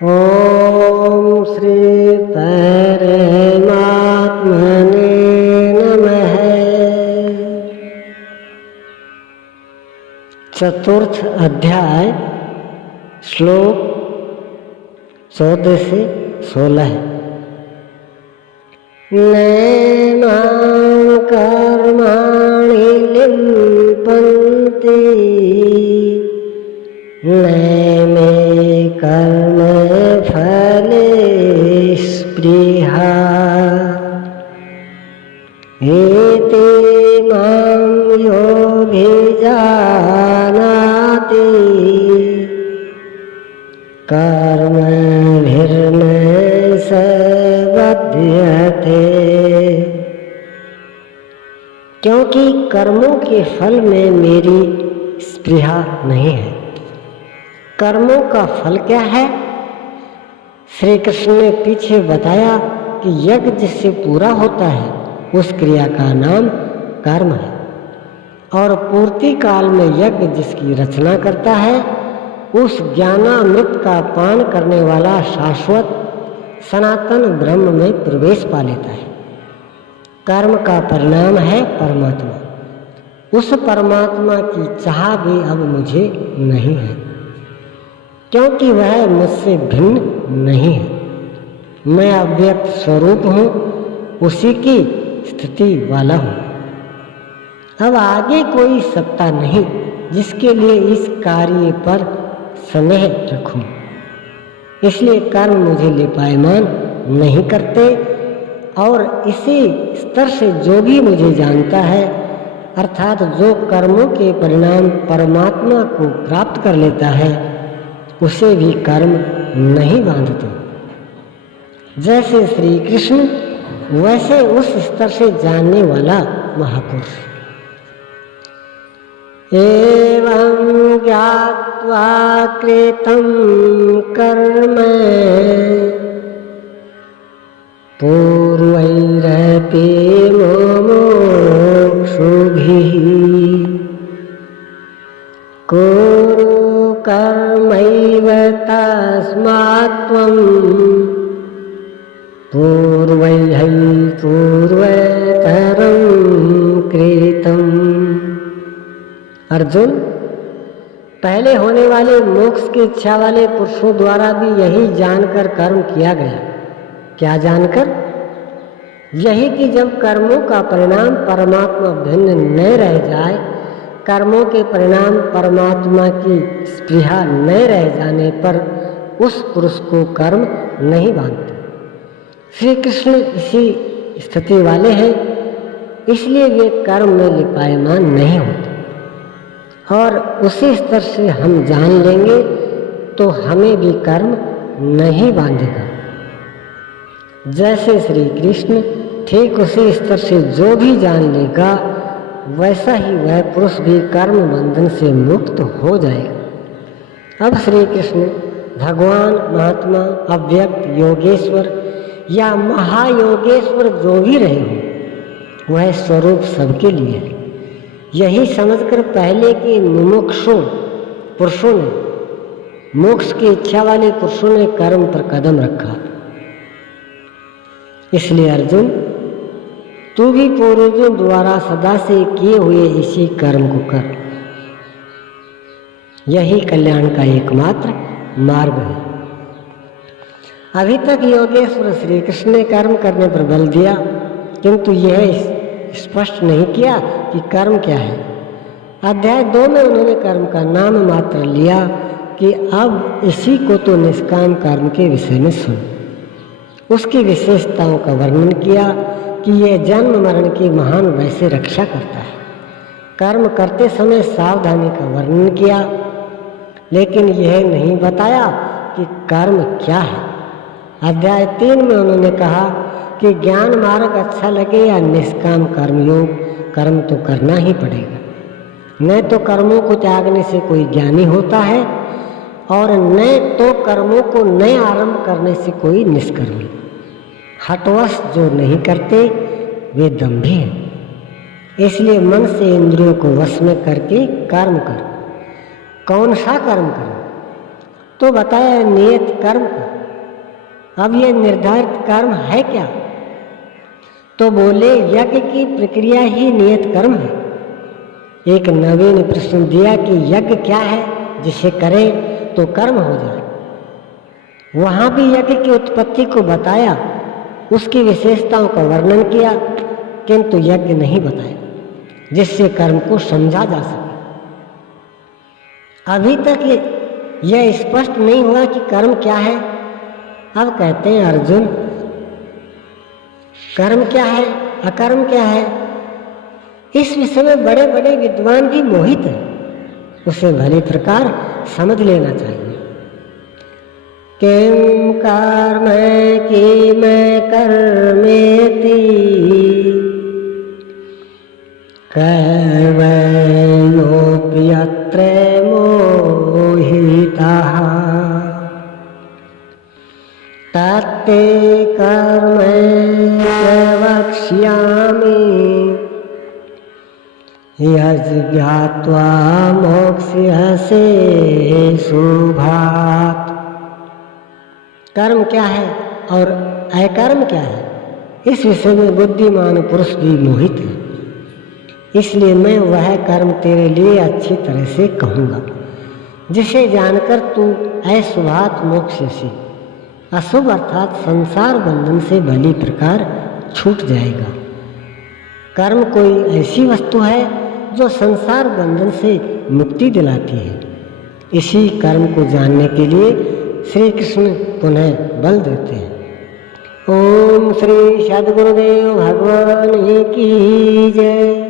ओम श्री परमात्मने नमः। चतुर्थ अध्याय श्लोक 14 से 16। नैनां कर्माणि लिम्पन्ति नैमे कर्म फले स्पृहा एते मां योऽभिजानाति कर्मभिर्न स बध्यते। क्योंकि कर्मों के फल में मेरी स्पृहा नहीं है। कर्मों का फल क्या है? श्री कृष्ण ने पीछे बताया कि यज्ञ जिससे पूरा होता है उस क्रिया का नाम कर्म है, और पूर्ति काल में यज्ञ जिसकी रचना करता है उस ज्ञानामृत का पान करने वाला शाश्वत सनातन ब्रह्म में प्रवेश पा लेता है। कर्म का परिणाम है परमात्मा। उस परमात्मा की चाह भी अब मुझे नहीं है, क्योंकि वह मुझसे भिन्न नहीं है। मैं अव्यक्त स्वरूप हूँ, उसी की स्थिति वाला हूँ। अब आगे कोई सत्ता नहीं जिसके लिए इस कार्य पर स्नेह रखूं। इसलिए कर्म मुझे लिपायमान नहीं करते, और इसी स्तर से जो भी मुझे जानता है, अर्थात जो कर्मों के परिणाम परमात्मा को प्राप्त कर लेता है, उसे भी कर्म नहीं बांधते। जैसे श्री कृष्ण वैसे उस स्तर से जानने वाला महापुरुष। एवं ज्ञात्वा कृतं कर्म पूर्वैरपि मुमुक्षुभिः कुरु कर्मैव तस्मात् त्वं पूर्वैः पूर्वतरं कृतम्। अर्जुन, पहले होने वाले मोक्ष की इच्छा वाले पुरुषों द्वारा भी यही जानकर कर्म किया गया। क्या जानकर? यही कि जब कर्मों का परिणाम परमात्मा भिन्न न रह जाए, कर्मों के परिणाम परमात्मा की स्पृहा न रह जाने पर उस पुरुष को कर्म नहीं बांधते। श्री कृष्ण इसी स्थिति वाले हैं, इसलिए वे कर्म में लिपायमान नहीं होते। और उसी स्तर से हम जान लेंगे तो हमें भी कर्म नहीं बांधेगा। जैसे श्री कृष्ण, ठीक उसी स्तर से जो भी जान लेगा, वैसा ही वह पुरुष भी कर्म बंधन से मुक्त हो जाएगा। अब श्री कृष्ण भगवान, महात्मा, अव्यक्त, योगेश्वर या महायोगेश्वर जो भी रहे हो, वह स्वरूप सबके लिए है। यही समझकर पहले के मुमुक्षु पुरुषों ने, मोक्ष की इच्छा वाले पुरुषों ने कर्म पर कदम रखा। इसलिए अर्जुन, तू भी पूर्वजों द्वारा सदा से किए हुए इसी कर्म को कर। यही कल्याण का एकमात्र मार्ग है। अभी तक योगेश्वर श्री कृष्ण ने कर्म करने पर बल दिया, किंतु यह स्पष्ट नहीं किया कि कर्म क्या है। अध्याय 2 में उन्होंने कर्म का नाम मात्र लिया कि अब इसी को तो निष्काम कर्म के विषय में सुन। उसकी विशेषताओं का वर्णन किया कि यह जन्म मरण की महान वैसे रक्षा करता है। कर्म करते समय सावधानी का वर्णन किया, लेकिन यह नहीं बताया कि कर्म क्या है। अध्याय 3 में उन्होंने कहा कि ज्ञान मार्ग अच्छा लगे या निष्काम कर्मयोग, कर्म तो करना ही पड़ेगा। न तो कर्मों को त्यागने से कोई ज्ञानी होता है, और न तो कर्मों को नए आरंभ करने से कोई निष्कर्मी। हठवश जो नहीं करते वे दंभी हैं। इसलिए मन से इंद्रियों को वश में करके कर्म कर। कौन सा कर्म करें? तो बताया नियत कर्म कर। अब ये निर्धारित कर्म है क्या? तो बोले यज्ञ की प्रक्रिया ही नियत कर्म है। एक नवीन प्रश्न दिया कि यज्ञ क्या है जिसे करें तो कर्म हो जाए। वहां भी यज्ञ की उत्पत्ति को बताया, उसकी विशेषताओं का वर्णन किया, किंतु यज्ञ नहीं बताया जिससे कर्म को समझा जा सके। अभी तक यह स्पष्ट नहीं हुआ कि कर्म क्या है। अब कहते हैं अर्जुन, कर्म क्या है, अकर्म क्या है, इस विषय में बड़े बड़े विद्वान भी मोहित हैं। उसे भली प्रकार समझ लेना चाहिए। किम कर्म की मैं कर्मेति कर्मयोऽप्यत्र मोहिताः तत्ते कर्म प्रवक्ष्यामि यज्ञात्वा मोक्ष्यसे शुभात्। कर्म क्या है और अकर्म क्या है, इस विषय में बुद्धिमान पुरुष भी मोहित है। इसलिए मैं वह कर्म तेरे लिए अच्छी तरह से कहूँगा जिसे जानकर तू अशुभात् मोक्ष्यसि, अशुभ अर्थात संसार बंधन से भली प्रकार छूट जाएगा। कर्म कोई ऐसी वस्तु है जो संसार बंधन से मुक्ति दिलाती है। इसी कर्म को जानने के लिए श्री कृष्ण पुनः बल देते हैं। ओम श्री सद्गुरुदेव भगवान की जय।